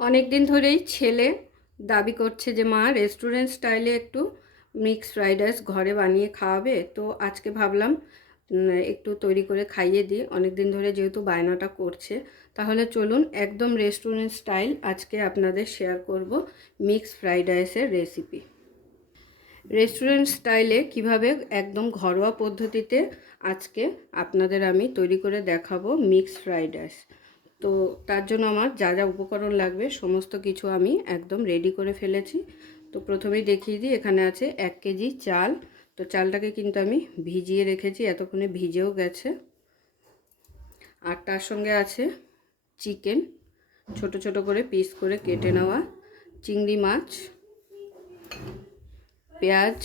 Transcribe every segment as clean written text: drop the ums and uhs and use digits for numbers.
অনেক দিন ধরেই ছেলে দাবি করছে যে মা রেস্টুরেন্ট স্টাইলে একটু মিক্সড ফ্রাইড রাইস ঘরে বানিয়ে খাওয়াবে। তো আজকে ভাবলাম একটু তৈরি করে খাইয়ে দিই। অনেক দিন ধরে যেহেতু বায়নাটা করছে, তাহলে চলুন একদম রেস্টুরেন্ট স্টাইল আজকে আপনাদের শেয়ার করব মিক্সড ফ্রাইড রাইসের রেসিপি। রেস্টুরেন্ট স্টাইলে কিভাবে একদম ঘরোয়া পদ্ধতিতে আজকে আপনাদের আমি তৈরি করে দেখাবো মিক্সড ফ্রাইড রাইস। তো তার জন্য আমার যা যা উপকরণ লাগবে সমস্ত কিছু আমি একদম রেডি করে ফেলেছি। তো প্রথমেই দেখিয়ে দিই, এখানে আছে 1 কেজি চাল। তো চালটাকে কিন্তু আমি ভিজিয়ে রেখেছি, এতক্ষণে ভিজেও গেছে। আর তার সঙ্গে আছে চিকেন, ছোট ছোট করে পিস করে কেটে নেওয়া, চিংড়ি মাছ, পেঁয়াজ,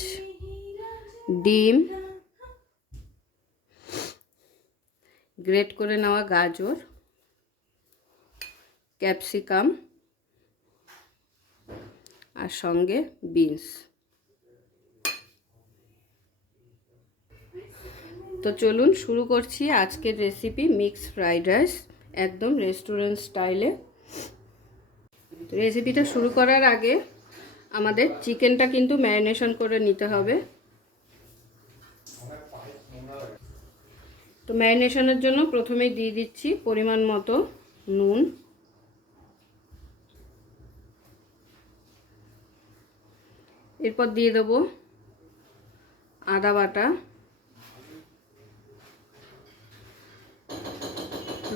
ডিম, গ্রেট করে নেওয়া গাজর, ক্যাপসিকাম আর সঙ্গে বিনস। তো চলুন শুরু করছি আজকের রেসিপি মিক্সড ফ্রাইড রাইস একদম রেস্টুরেন্ট স্টাইলে। রেসিপিটা শুরু করার আগে আমাদের চিকেনটা কিন্তু ম্যারিনেশন করে নিতে হবে। তো ম্যারিনেশনের জন্য প্রথমেই দিয়ে দিচ্ছি পরিমাণ মতো নুন, এরপর দিয়ে দেবো আদা বাটা,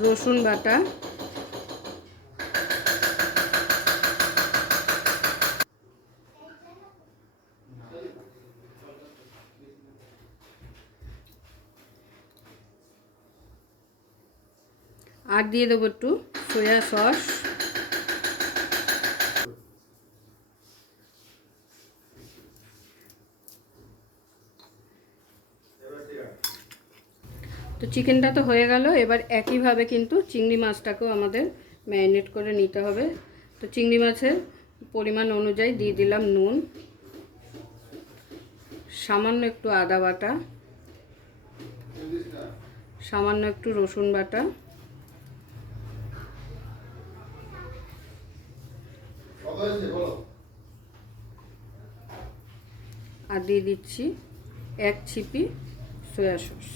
রসুন বাটা, আর দিয়ে দেবো একটু সয়া সস, তো চিকেনটা তো হয়ে গেল। এবার একইভাবে কিন্তু চিংড়ি মাছটাকেও আমাদের ম্যারিনেট করে নিতে হবে। তো চিংড়ি মাছের পরিমাণ অনুযায়ী দিয়ে দিলাম নুন, সামান্য একটু আদা বাটা, সামান্য একটু রসুন বাটা, আর দিয়ে দিচ্ছি 1 ছিপি সয়া সস।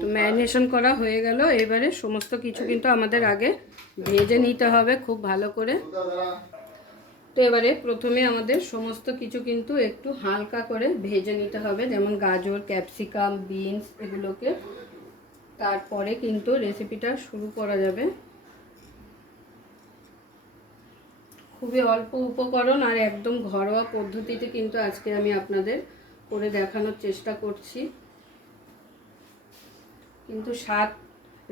তো ম্যারিনেশন করা হয়ে গেল। এবারে সমস্ত কিছু কিন্তু আমাদের আগে ভেজে নিতে হবে খুব ভালো করে। তো এবারে প্রথমে আমাদের সমস্ত কিছু কিন্তু একটু হালকা করে ভেজে নিতে হবে, যেমন গাজর, ক্যাপসিকাম, বিনস এগুলোকে। তারপরে কিন্তু রেসিপিটা শুরু করা যাবে। খুবই অল্প উপকরণ আর একদম ঘরোয়া পদ্ধতিতে কিন্তু আজকে আমি আপনাদের করে দেখানোর চেষ্টা করছি, কিন্তু স্বাদ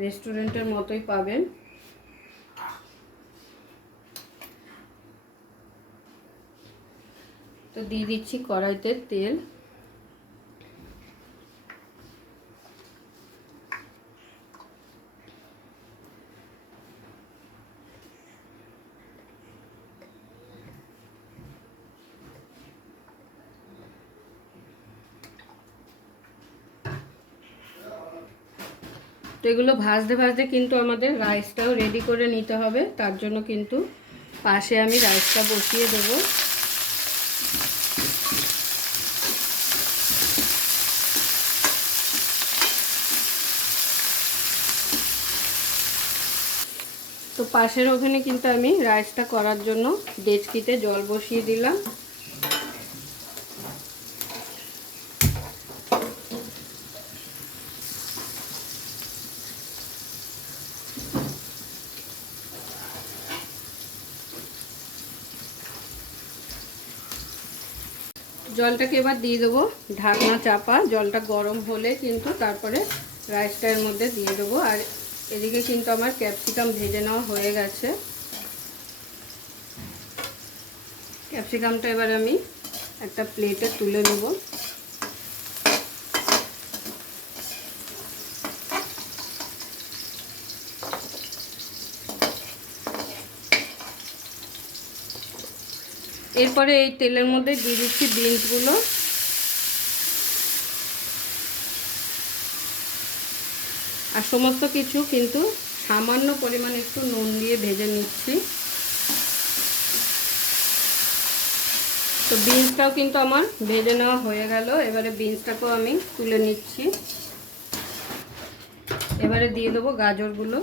রেস্টুরেন্টের মতোই পাবেন। তো দিয়ে দিচ্ছি কড়াইতে তেল, তো এগুলো ভাজতে ভাজতে কিন্তু আমাদের রাইসটাও রেডি করে নিতে হবে। তার জন্য কিন্তু পাশে আমি রাইসটা বসিয়ে দেবো। তো পাশের ওভেনে কিন্তু আমি রাইসটা করার জন্য ডেচকিতে জল বসিয়ে দিলাম। জলটাকে এবার দিয়ে দেবো ঢাকনা চাপা। জলটা গরম হলে কিন্তু তারপরে রাইসটা এর মধ্যে দিয়ে দেবো। আর এদিকে কিন্তু আমার ক্যাপসিকাম ভেজে নেওয়া হয়ে গেছে। ক্যাপসিকামটা এবার আমি একটা প্লেটে তুলে নেব। এরপরে এই তেলের মধ্যে দিয়ে দিচ্ছি বিনসগুলো। আর সমস্ত কিছু কিন্তু সামান্য পরিমাণে একটু নুন দিয়ে ভেজে নিচ্ছি। তো বিনসটাও কিন্তু আমার ভেজে নেওয়া হয়ে গেল। এবারে বিনসটাকেও আমি তুলে নিচ্ছি। এবারে দিয়ে দেবো গাজরগুলো।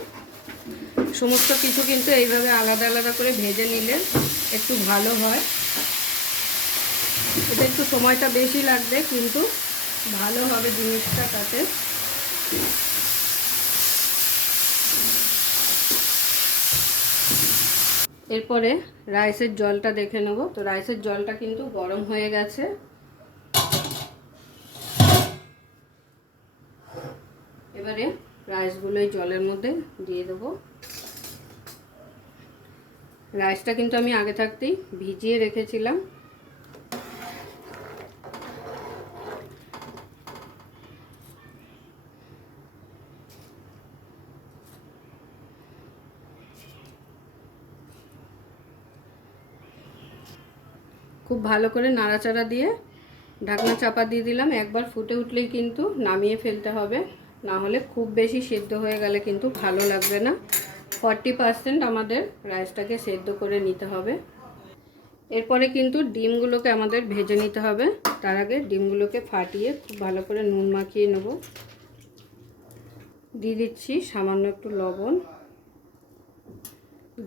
সমস্ত কিছু কিন্তু এইভাবে আলাদা আলাদা করে ভেজে নিলে একটু ভালো হয়। এটা একটু সময়টা বেশি লাগবে, কিন্তু ভালো হবে জিনিসটা তাতে। এরপরে রাইসের জলটা দেখে নেব। তো রাইসের জলটা কিন্তু গরম হয়ে গেছে। এবারে রাইসগুলো এই জলের মধ্যে দিয়ে দেবো। রাইসটা কিন্তু আমি আগে থাকতেই ভিজিয়ে রেখেছিলাম। খুব ভালো করে নাড়াচাড়া দিয়ে ঢাকনা চাপা দিয়ে দিলাম। একবার ফুটে উঠলেই কিন্তু নামিয়ে ফেলতে হবে, না হলে খুব বেশি সেদ্ধ হয়ে গেলে কিন্তু ভালো লাগবে না। 40% আমাদের রাইসটাকে সেদ্ধ করে নিতে হবে। এরপরে কিন্তু ডিমগুলোকে আমাদের ভেজে নিতে হবে। তার আগে ডিমগুলোকে ফাটিয়ে খুব ভালো করে নুন মাখিয়ে নেব। দিয়ে দিচ্ছি সামান্য একটু লবণ,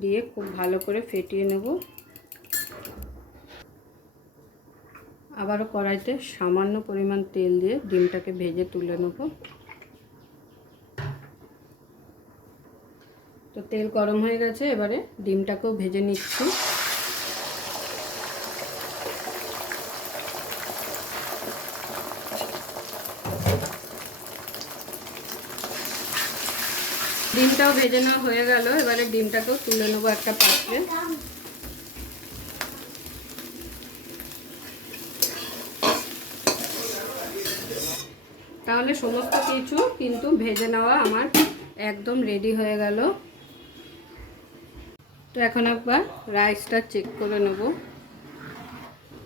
দিয়ে খুব ভালো করে ফেটিয়ে নেব। আবারও কড়াইতে সামান্য পরিমাণ তেল দিয়ে ডিমটাকে ভেজে তুলে নেব। তো তেল গরম হয়ে গেছে, এবারে ডিমটাকেও ভেজে নিচ্ছি। ডিমটাও ভেজে নেওয়া হয়ে গেল। এবারে ডিমটাকেও তুলে নেব একটা পাত্রে। তাহলে সমস্ত কিছু কিন্তু ভেজে নেওয়া আমার একদম রেডি হয়ে গেল। তো এখন একবার রাইসটা চেক করে নেব।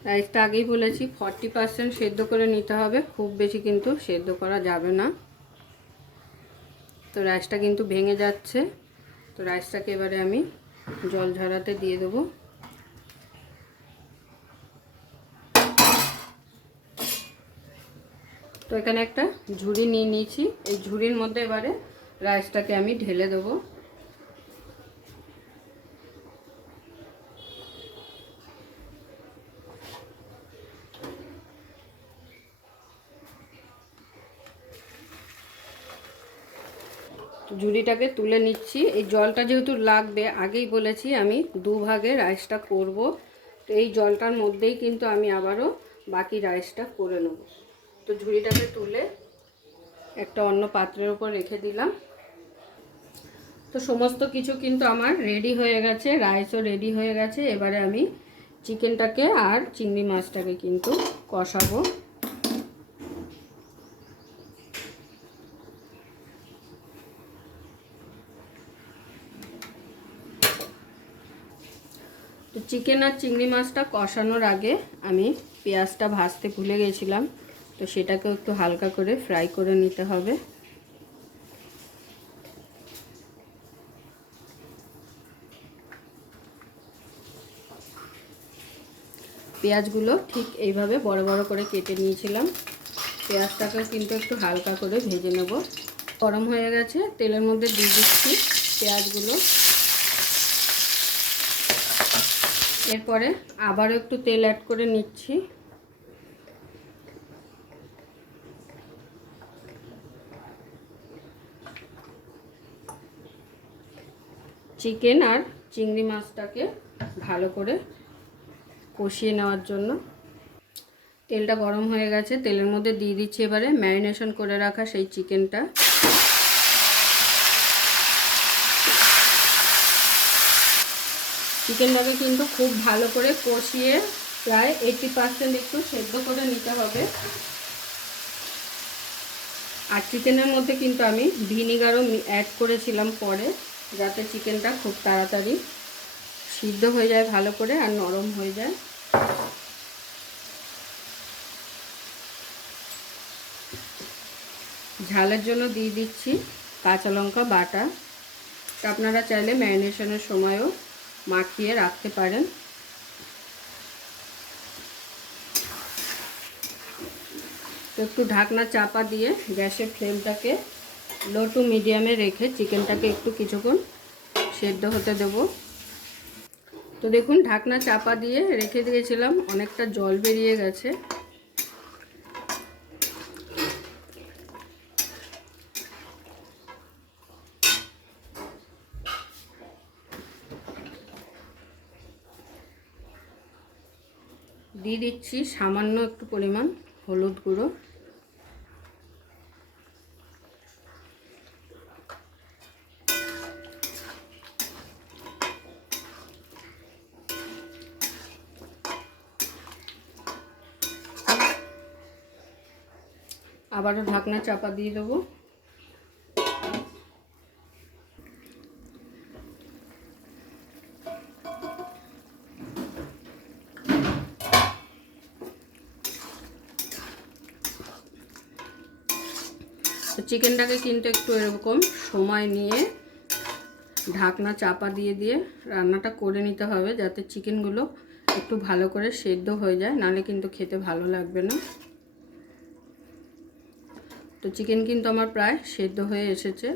রাইসটা আগেই বলেছি 40% সেদ্ধ করে নিতে হবে, খুব বেশি কিন্তু সেদ্ধ করা যাবে না। তো রাইসটা কিন্তু ভেঙে যাচ্ছে। তো রাইসটাকে এবারে আমি জল ঝরাতে দিয়ে দেবো। তো এখানে একটা ঝুড়ি নিয়ে নিয়েছি। এই ঝুড়ির মধ্যে এবারে রাইসটাকে আমি ঢেলে দেবো। ঝুড়িটাকে তুলে নিচ্ছি। এই জলটা যেহেতু লাগবে, আগেই বলেছি আমি দুভাগে রাইসটা করব। তো এই জলটার মধ্যেই কিন্তু আমি আবারও বাকি রাইসটা করে নেব। তো ঝুড়িটাকে তুলে একটা অন্য পাত্রের উপর রেখে দিলাম। তো সমস্ত কিছু কিন্তু আমার রেডি হয়ে গেছে, রাইসও রেডি হয়ে গেছে। এবারে আমি চিকেনটাকে আর চিংড়ি মাছটাকে কিন্তু কষাবো। তো চিকেন আর চিংড়ি মাছটা কষানোর আগে আমি পেঁয়াজটা ভাজতে ভুলে গেছিলাম। তো সেটাকেও একটু হালকা করে ফ্রাই করে নিতে হবে। পেঁয়াজগুলো ঠিক এইভাবে বড় বড় করে কেটে নিয়েছিলাম। পেঁয়াজটাকেও কিন্তু একটু হালকা করে ভেজে নেব। গরম হয়ে গেছে, তেলের মধ্যে দিয়ে দিচ্ছি পেঁয়াজগুলো। এরপরে আবারও একটু তেল অ্যাড করে নিচ্ছি। চিকেন আর চিংড়ি মাছটাকে ভালো করে কষিয়ে নেওয়ার জন্য তেলটা গরম হয়ে গেছে। তেলের মধ্যে দিয়ে দিচ্ছি এবারে ম্যারিনেশন করে রাখা সেই চিকেনটা। চিকেনটাকে কিন্তু খুব ভালো করে কষিয়ে প্রায় 80% একটু সেদ্ধ করে নিতে হবে। আর চিকেনের মধ্যে কিন্তু আমি ভিনিগারও অ্যাড করেছিলাম পরে, যাতে চিকেনটা খুব তাড়াতাড়ি সিদ্ধ হয়ে যায় ভালো করে আর নরম হয়ে যায়। ঝালের জন্য দিয়ে দিচ্ছি কাঁচা লঙ্কা বাটা। আপনারা চাইলে ম্যারিনেশনের সময়ও মাখিয়ে রাখতে পারেন। তো একটু ঢাকনা চাপা দিয়ে গ্যাসের ফ্লেমটাকে লো টু মিডিয়ামে রেখে চিকেনটাকে একটু কিছুক্ষণ সেদ্ধ হতে দেব। তো দেখুন ঢাকনা চাপা দিয়ে রেখে দিয়েছিলাম, অনেকটা জল বেরিয়ে গেছে। দিয়ে দিচ্ছি সামান্য একটু পরিমাণ হলুদ গুঁড়ো। আবারও ঢাকনা চাপা দিয়ে দেবো। তো চিকেনটাকে কিন্তু একটু এরকম সময় নিয়ে ঢাকনা চাপা দিয়ে দিয়ে রান্নাটা করে নিতে হবে, যাতে চিকেনগুলো একটু ভালো করে সেদ্ধ হয়ে যায়, নাহলে কিন্তু খেতে ভালো লাগবে না। তো চিকেন কিন্তু আমার প্রায় সেদ্ধ হয়ে এসেছে।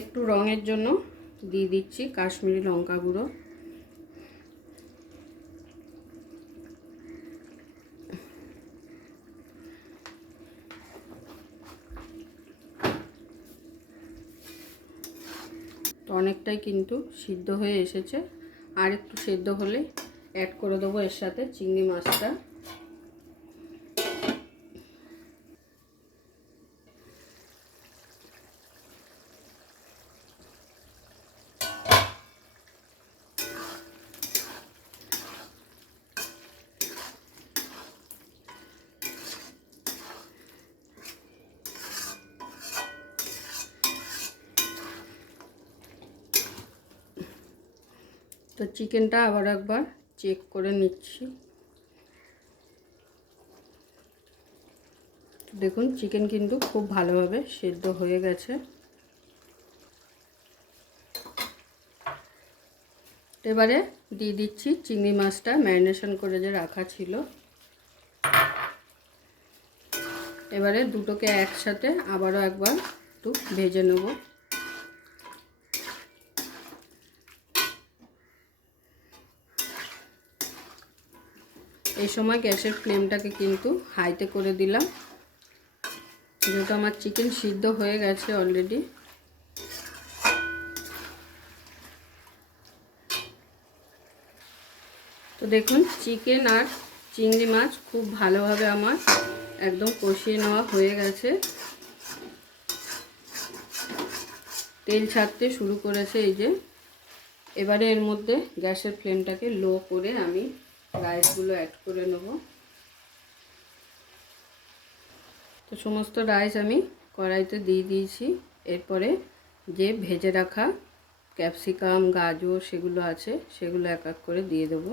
একটু রঙের জন্য দিয়ে দিচ্ছি কাশ্মীরি লঙ্কা গুঁড়ো। তো অনেকটাই কিন্তু সিদ্ধ হয়ে এসেছে, আর একটু সেদ্ধ হলে অ্যাড করে দেবো এর সাথে চিংড়ি মাছটা। তো চিকেনটা আবার একবার চেক করে নিচ্ছি। দেখুন চিকেন কিন্তু খুব ভালোভাবে সেদ্ধ হয়ে গেছে। এবারে দিয়ে দিচ্ছি চিংড়ি মাছটা ম্যারিনেশন করে যে রাখা ছিল। এবারে দুটোকে একসাথে আবারও একবার একটু ভেজে নেব। এই সময় গ্যাসের ফ্লেমটাকে কিন্তু হাইতে করে দিলাম, যেহেতু আমার চিকেন সিদ্ধ হয়ে গেছে অলরেডি। তো দেখুন চিকেন আর চিংড়ি মাছ খুব ভালোভাবে আমার একদম কষিয়ে নেওয়া হয়ে গেছে। তেল ছাড়তে শুরু করেছে এই যে। এবারে এর মধ্যে গ্যাসের ফ্লেমটাকে লো করে আমি রাইসগুলো অ্যাড করে নেব। তো সমস্ত রাইস আমি কড়াইতে দিয়ে দিয়েছি। এরপরে যে ভেজে রাখা ক্যাপসিকাম গাজর সেগুলো আছে, সেগুলো এক এক করে দিয়ে দেবো।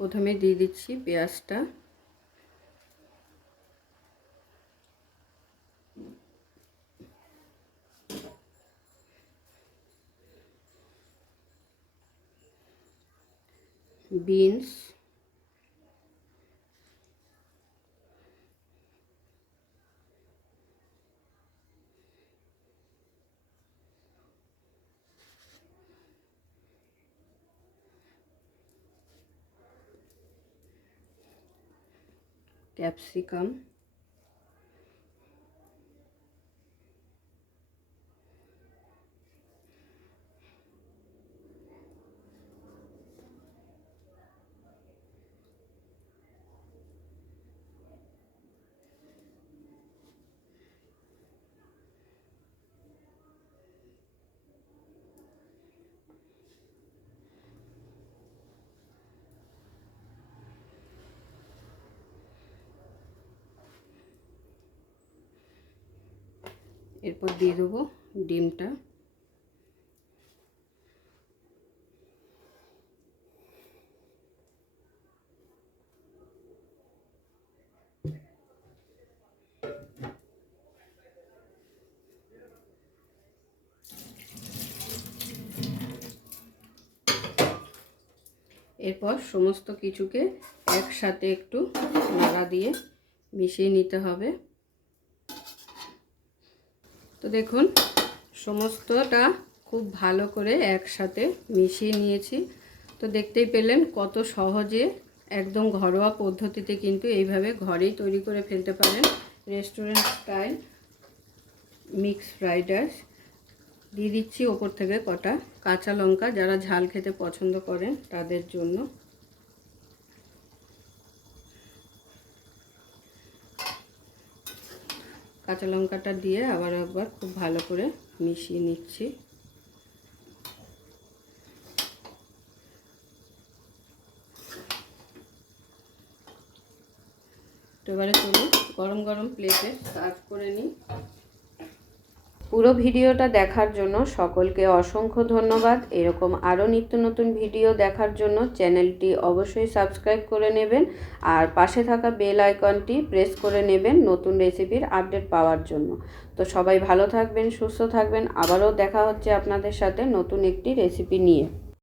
প্রথমে দিয়ে দিচ্ছি পেঁয়াজটা। বিনস, ক্যাপসিকাম, এরপর দিয়ে দেবো ডিমটা। এরপর সমস্ত কিছুকে একসাথে একটু নাড়া দিয়ে মিশিয়ে নিতে হবে। তো দেখুন সমস্তটা খুব ভালো করে একসাথে মিশিয়ে নিয়েছি। তো দেখতেই পেলেন কত সহজে একদম ঘরোয়া পদ্ধতিতে কিন্তু এইভাবে ঘরেই তৈরি করে ফেলতে পারেন restaurant style mix fried rice. দিয়ে দিচ্ছি ওপর থেকে কটা কাঁচা লঙ্কা, যারা ঝাল খেতে পছন্দ করেন তাদের জন্য। কাঁচা লঙ্কাটা দিয়ে আবার একবার খুব ভালো করে মিশিয়ে নিচ্ছি। তো এবারে চলুন গরম গরম প্লেটে সার্ভ করে নিই। পুরো ভিডিওটা দেখার জন্য সকলকে অসংখ্য ধন্যবাদ। এরকম আরও নিত্য নতুন ভিডিও দেখার জন্য চ্যানেলটি অবশ্যই সাবস্ক্রাইব করে নেবেন আর পাশে থাকা বেল আইকনটি প্রেস করে নেবেন নতুন রেসিপির আপডেট পাওয়ার জন্য। তো সবাই ভালো থাকবেন, সুস্থ থাকবেন। আবারও দেখা হচ্ছে আপনাদের সাথে নতুন একটি রেসিপি নিয়ে।